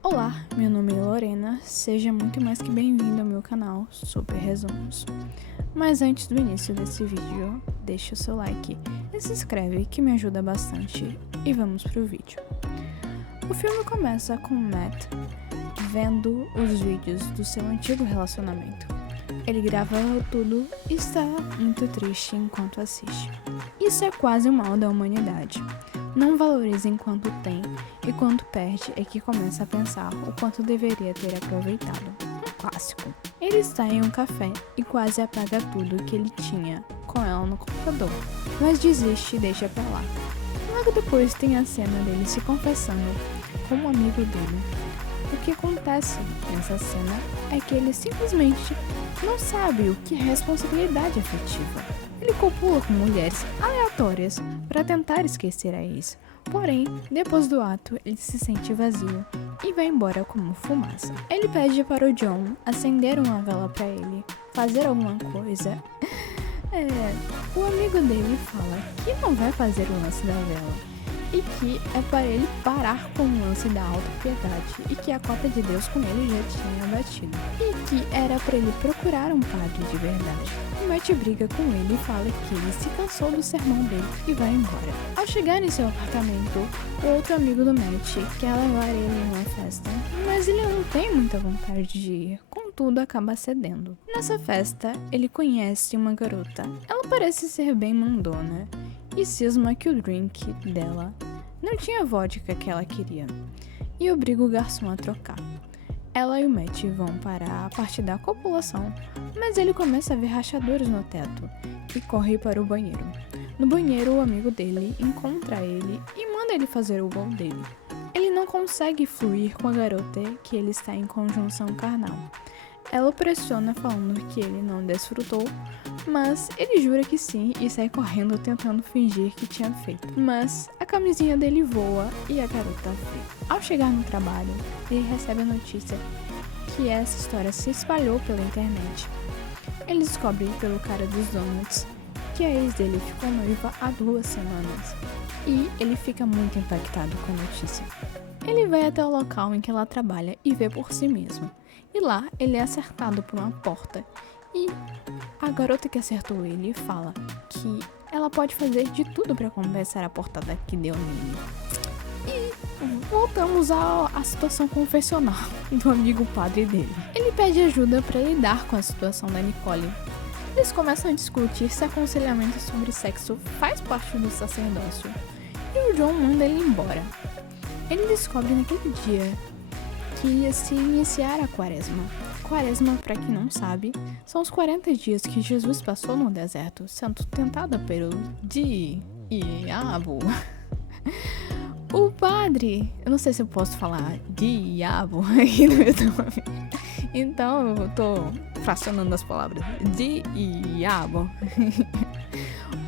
Olá, meu nome é Lorena, seja muito mais que bem-vindo ao meu canal Super Resumos. Mas antes do início desse vídeo, deixa o seu like e se inscreve que me ajuda bastante e vamos pro vídeo. O filme começa com Matt vendo os vídeos do seu antigo relacionamento. Ele grava tudo e está muito triste enquanto assiste. Isso é quase o mal da humanidade. Não valoriza enquanto tem e quando perde é que começa a pensar o quanto deveria ter aproveitado. Um clássico. Ele está em um café e quase apaga tudo que ele tinha com ela no computador, mas desiste e deixa pra lá. Logo depois tem a cena dele se confessando com um amigo dele. O que acontece nessa cena é que ele simplesmente não sabe o que é responsabilidade afetiva. Ele copula com mulheres aleatórias para tentar esquecer a ex. Porém, depois do ato, ele se sente vazio e vai embora como fumaça. Ele pede para o John acender uma vela para ele, fazer alguma coisa. O amigo dele fala que não vai fazer o lance da vela e que é para ele parar com o lance da autopiedade e que a cota de Deus com ele já tinha batido e que era para ele procurar um padre de verdade. O Matt briga com ele e fala que ele se cansou do sermão dele e vai embora. Ao chegar em seu apartamento, o outro amigo do Matt quer levar ele em uma festa, mas ele não tem muita vontade de ir, contudo acaba cedendo. Nessa festa, ele conhece uma garota. Ela parece ser bem mandona e cisma que o drink dela não tinha a vodka que ela queria e obriga o garçom a trocar. Ela e o Matt vão para a parte da copulação, mas ele começa a ver rachaduras no teto e corre para o banheiro. No banheiro, o amigo dele encontra ele e manda ele fazer o gol dele. Ele não consegue fluir com a garota que ele está em conjunção carnal. Ela o pressiona falando que ele não desfrutou, mas ele jura que sim e sai correndo tentando fingir que tinha feito. Mas a camisinha dele voa e a garota vê. Ao chegar no trabalho, ele recebe a notícia que essa história se espalhou pela internet. Ele descobre pelo cara dos donuts que a ex dele ficou noiva há 2 semanas e ele fica muito impactado com a notícia. Ele vai até o local em que ela trabalha e vê por si mesmo. E lá ele é acertado por uma porta e a garota que acertou ele fala que ela pode fazer de tudo para compensar a portada que deu nele. E voltamos à situação confessional do amigo padre dele. Ele pede ajuda para lidar com a situação da Nicole. Eles começam a discutir se aconselhamento sobre sexo faz parte do sacerdócio e o John manda ele embora. Ele descobre naquele dia que ia se iniciar a quaresma. Quaresma, para quem não sabe, são os 40 dias que Jesus passou no deserto, sendo tentado pelo diabo. O padre, eu não sei se eu posso falar diabo aqui no YouTube, então eu tô fracionando as palavras. Diabo.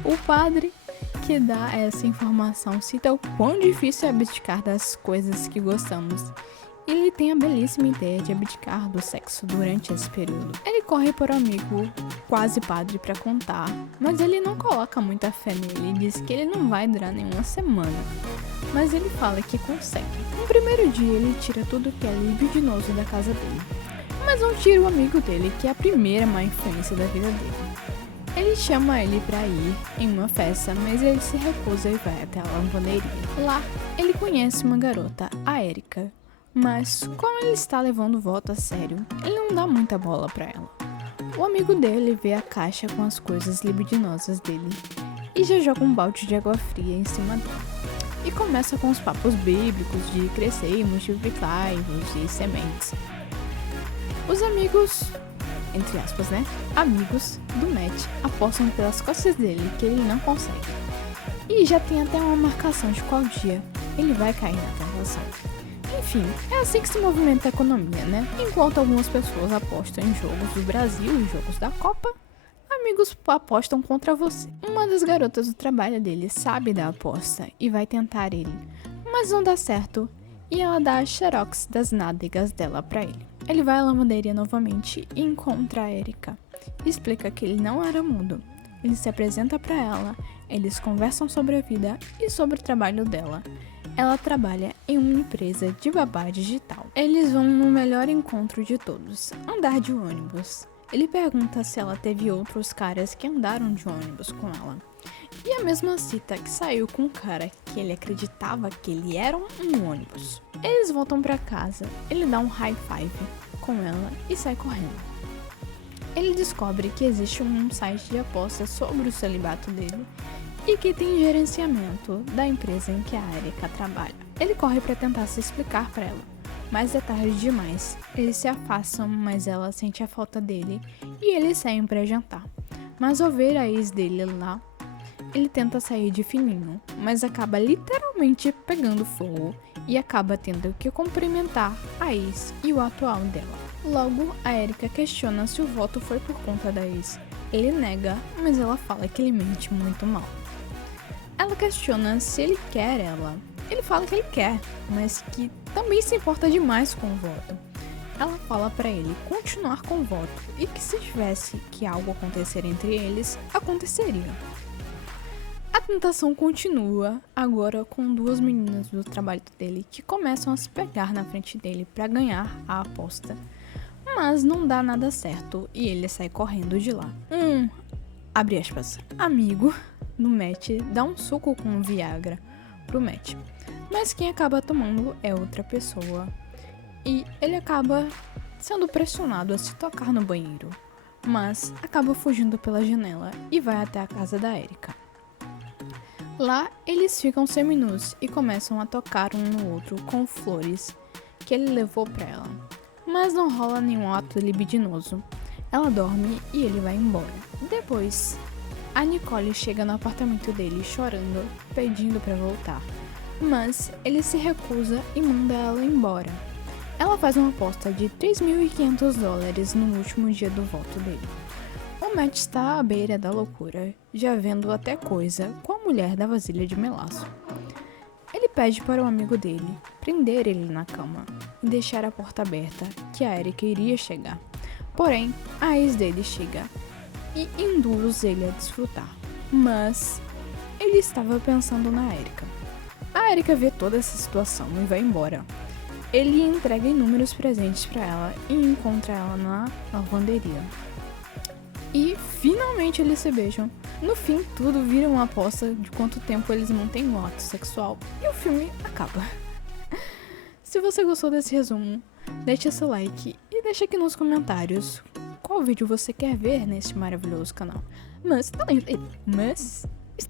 O padre que dá essa informação cita o quão difícil é abdicar das coisas que gostamos. Ele tem a belíssima ideia de abdicar do sexo durante esse período. Ele corre para o amigo, quase padre, para contar, mas ele não coloca muita fé nele e diz que ele não vai durar nenhuma semana. Mas ele fala que consegue. No primeiro dia ele tira tudo que é libidinoso da casa dele, mas não tira o amigo dele, que é a primeira má influência da vida dele. Ele chama ele para ir em uma festa, mas ele se recusa e vai até a lavanderia. Lá, ele conhece uma garota, a Erika. Mas, como ele está levando o voto a sério, ele não dá muita bola pra ela. O amigo dele vê a caixa com as coisas libidinosas dele e já joga um balde de água fria em cima dela. E começa com os papos bíblicos de crescer e multiplicar-vos e sementes. Os amigos, entre aspas, né? Amigos do Matt apostam pelas costas dele que ele não consegue. E já tem até uma marcação de qual dia ele vai cair na tentação. Enfim, é assim que se movimenta a economia, né? Enquanto algumas pessoas apostam em jogos do Brasil e jogos da Copa, amigos apostam contra você. Uma das garotas do trabalho dele sabe da aposta e vai tentar ele, mas não dá certo e ela dá a xerox das nádegas dela pra ele. Ele vai à lavanderia novamente e encontra a Erika. Explica que ele não era mudo. Ele se apresenta pra ela, eles conversam sobre a vida e sobre o trabalho dela. Ela trabalha em uma empresa de babá digital. Eles vão no melhor encontro de todos, andar de ônibus. Ele pergunta se ela teve outros caras que andaram de ônibus com ela. E a mesma cita que saiu com um cara que ele acreditava que ele era um ônibus. Eles voltam pra casa, ele dá um high five com ela e sai correndo. Ele descobre que existe um site de apostas sobre o celibato dele e que tem gerenciamento da empresa em que a Erika trabalha. Ele corre pra tentar se explicar pra ela, mas é tarde demais. Eles se afastam, mas ela sente a falta dele e eles saem pra jantar. Mas ao ver a ex dele lá, ele tenta sair de fininho, mas acaba literalmente pegando fogo e acaba tendo que cumprimentar a ex e o atual dela. Logo, a Erika questiona se o voto foi por conta da ex. Ele nega, mas ela fala que ele mente muito mal. Ela questiona se ele quer ela. Ele fala que ele quer, mas que também se importa demais com o voto. Ela fala pra ele continuar com o voto e que se tivesse que algo acontecer entre eles, aconteceria. A tentação continua, agora com duas meninas do trabalho dele que começam a se pegar na frente dele pra ganhar a aposta. Mas não dá nada certo e ele sai correndo de lá. Abre aspas, amigo do Matt dá um suco com Viagra pro Matt, mas quem acaba tomando é outra pessoa. E ele acaba sendo pressionado a se tocar no banheiro, mas acaba fugindo pela janela e vai até a casa da Erika. Lá, eles ficam seminus e começam a tocar um no outro com flores que ele levou pra ela. Mas não rola nenhum ato libidinoso. Ela dorme e ele vai embora. Depois, a Nicole chega no apartamento dele chorando, pedindo pra voltar. Mas ele se recusa e manda ela embora. Ela faz uma aposta de $3.500 no último dia do voto dele. O Matt está à beira da loucura, já vendo até coisa com a mulher da vasilha de melaço. Ele pede para o amigo dele prender ele na cama e deixar a porta aberta, que a Erika iria chegar. Porém, a ex dele chega e induz ele a desfrutar. Mas ele estava pensando na Erika. A Erika vê toda essa situação e vai embora. Ele entrega inúmeros presentes para ela e encontra ela na lavanderia. E finalmente eles se beijam. No fim, tudo vira uma aposta de quanto tempo eles mantêm o ato sexual e o filme acaba. Se você gostou desse resumo, deixa seu like e deixa aqui nos comentários qual vídeo você quer ver neste maravilhoso canal. Mas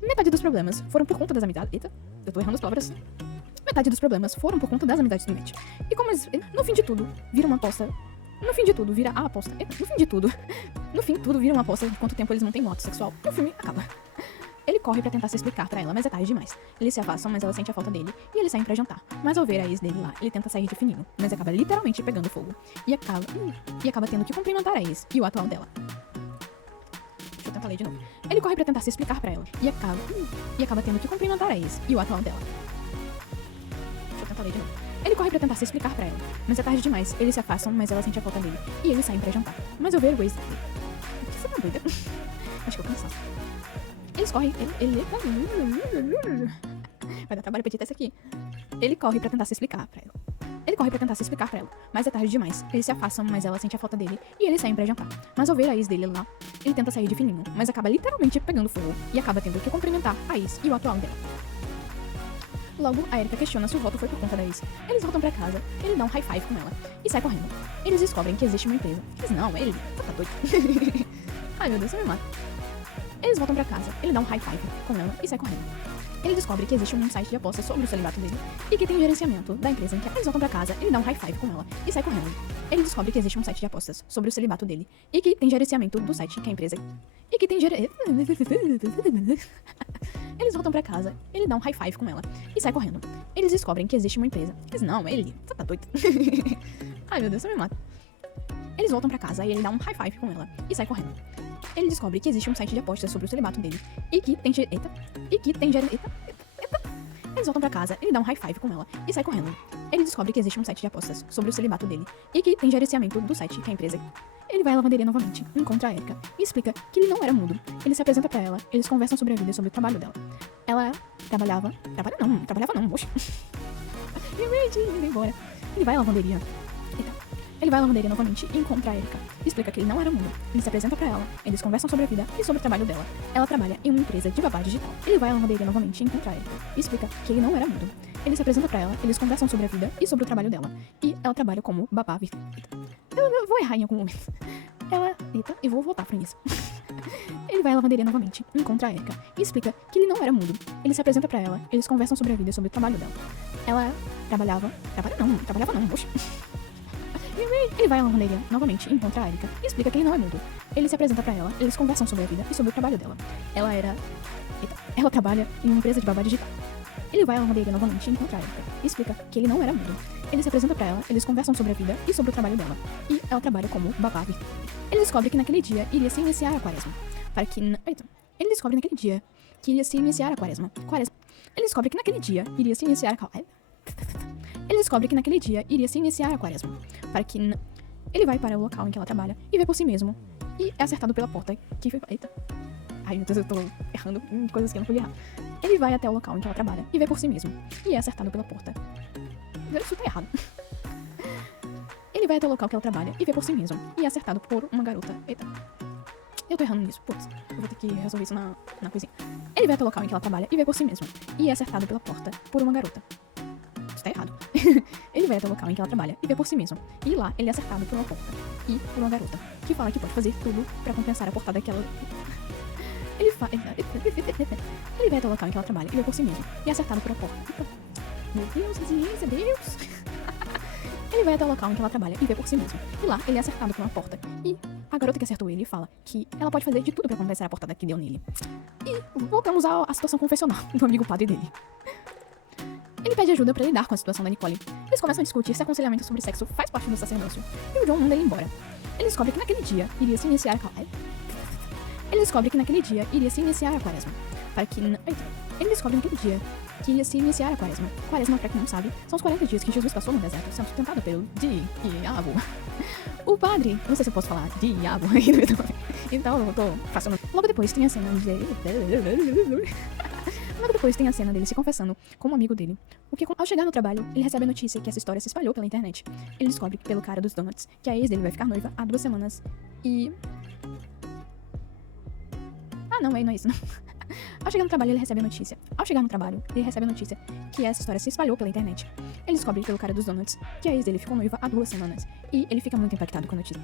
metade dos problemas foram por conta das amizades. Eita, eu tô errando as palavras. Metade dos problemas foram por conta das amizades do Matt. E como no fim de tudo, vira uma aposta. No fim de tudo, vira a aposta. No fim, tudo vira uma aposta de quanto tempo eles não têm um ato sexual. E o filme acaba. Ele corre pra tentar se explicar pra ela, mas é tarde demais. Eles se afastam, mas ela sente a falta dele. E eles saem pra jantar. Mas ao ver a ex dele lá, ele tenta sair de fininho. Mas acaba literalmente pegando fogo. E acaba tendo que cumprimentar a ex e o atual dela. Deixa eu tentar ler de novo. Ele corre pra tentar se explicar pra ela. E acaba tendo que cumprimentar a ex e o atual dela. Deixa eu tentar ler de novo. Ele corre pra tentar se explicar pra ela, mas é tarde demais. Eles se afastam, mas ela sente a falta dele. E eles saem pra jantar. Mas ao ver o ex dele... Você tá doida? Acho que eu cansaço. Eles correm... Vai dar trabalho pra editar isso aqui. Ele corre pra tentar se explicar pra ela. Mas é tarde demais. Eles se afastam, mas ela sente a falta dele. E eles saem pra jantar. Mas ao ver a ex dele lá, ele tenta sair de fininho, mas acaba literalmente pegando fogo. E acaba tendo que cumprimentar a ex e o atual dela. Logo, a Erika questiona se o voto foi por conta da ex. Eles voltam pra casa, ele dá um high five com ela e sai correndo. Eles descobrem que existe uma empresa. Mas não, ele tá doido. Ai meu Deus, eu me mato. Eles voltam pra casa, ele dá um high five com ela e sai correndo. Ele descobre que existe um site de apostas sobre o celibato dele e que tem gerenciamento da empresa em que eles voltam pra casa, ele dá um high five com ela e sai correndo. Ele descobre que existe um site de apostas sobre o celibato dele e que tem gerenciamento do site que a empresa... Eles voltam pra casa, ele dá um high five com ela e sai correndo. Eles descobrem que existe uma empresa. Mas não, ele tá doido. Ai meu Deus, eu me mato. Eles voltam pra casa e ele dá um high five com ela e sai correndo. Ele descobre que existe um site de apostas sobre o celibato dele e que tem Eles voltam pra casa, ele dá um high five com ela e sai correndo. Ele descobre que existe um site de apostas sobre o celibato dele e que tem gerenciamento do site que a empresa... Ele vai à lavanderia novamente, encontra a Erika e explica que ele não era mudo. Ele se apresenta pra ela, eles conversam sobre a vida e sobre o trabalho dela. Ela trabalhava não, moxa. Realmente, ele vai embora. Ele vai à lavanderia. Eita. Ele vai à lavanderia novamente e encontra a Erika. Explica que ele não era mudo. Ele se apresenta pra ela. Eles conversam sobre a vida e sobre o trabalho dela. Ela trabalha em uma empresa de babá digital. Ele vai à lavanderia novamente e encontra a Erika. Explica que ele não era mudo. Ele se apresenta pra ela. Eles conversam sobre a vida e sobre o trabalho dela. E ela trabalha como babá virtual. Eu vou errar em algum momento. Eita, e vou voltar pra isso. Ele vai à lavanderia novamente, encontra a Erika e explica que ele não era mudo. Ele se apresenta pra ela, eles conversam sobre a vida e sobre o trabalho dela. Ela trabalhava não, oxe. Ele vai à lavanderia novamente, encontra a Erika e explica que ele não é mudo. Ele se apresenta pra ela, eles conversam sobre a vida e sobre o trabalho dela. Ela trabalha em uma empresa de babá digital. Ele vai à lavanderia novamente e encontra a Erika e explica que ele não era mudo. Ele se apresenta pra ela, eles conversam sobre a vida e sobre o trabalho dela. E ela trabalha como babá virtual. Ele descobre que naquele dia iria se iniciar a quaresma. Ele descobre naquele dia que iria se iniciar a quaresma. Ele descobre que naquele dia iria se iniciar a Ele descobre que naquele dia iria se iniciar a quaresma. Ele vai para o local em que ela trabalha e vê por si mesmo. E é acertado pela porta que foi... Ai, meu Deus, eu tô errando em coisas que eu não podia errar. Ele vai até o local em que ela trabalha e vê por si mesmo. E é acertado pela porta. Isso tá errado. Ele vai até o local que ela trabalha e vê por si mesmo. E é acertado por uma garota. Eita. Eu tô errando nisso, putz. Eu vou ter que resolver isso na coisinha. Ele vai até o local em que ela trabalha e vê por si mesmo. E é acertado pela porta por uma garota. Isso tá errado. Ele vai até o local em que ela trabalha e vê por si mesmo. E lá ele é acertado por uma porta e por uma garota, que fala que pode fazer tudo pra compensar a portada que ela... Ele vai até o local em que ela trabalha e vê por si mesmo. E é acertado por uma porta. Meu Deus, resiliência, Deus! Ele vai até o local em que ela trabalha e vê por si mesmo. E lá ele é acertado por uma porta. E a garota que acertou ele fala que ela pode fazer de tudo pra compensar a portada que deu nele. E voltamos à situação confessional do amigo padre dele. Ele pede ajuda pra lidar com a situação da Nicole. Eles começam a discutir se aconselhamento sobre sexo faz parte do sacerdócio. E o John manda ele embora. Ele descobre que naquele dia iria se iniciar a quaresma. Ele descobre naquele dia que iria se iniciar a quaresma. Quaresma, pra quem não sabe, são os 40 dias que Jesus passou no deserto, sendo tentado pelo diabo. O padre, não sei se eu posso falar diabo aí no meu nome. Então eu tô passando. Logo depois tem a cena dele se confessando com um amigo dele. Ao chegar no trabalho, ele recebe a notícia que essa história se espalhou pela internet. Ele descobre pelo cara dos donuts que a ex dele vai ficar noiva há 2 semanas e... não é isso não. Ao chegar no trabalho, ele recebe a notícia que essa história se espalhou pela internet. Ele descobre pelo cara dos donuts que a ex dele ficou noiva há 2 semanas. E ele fica muito impactado com a notícia.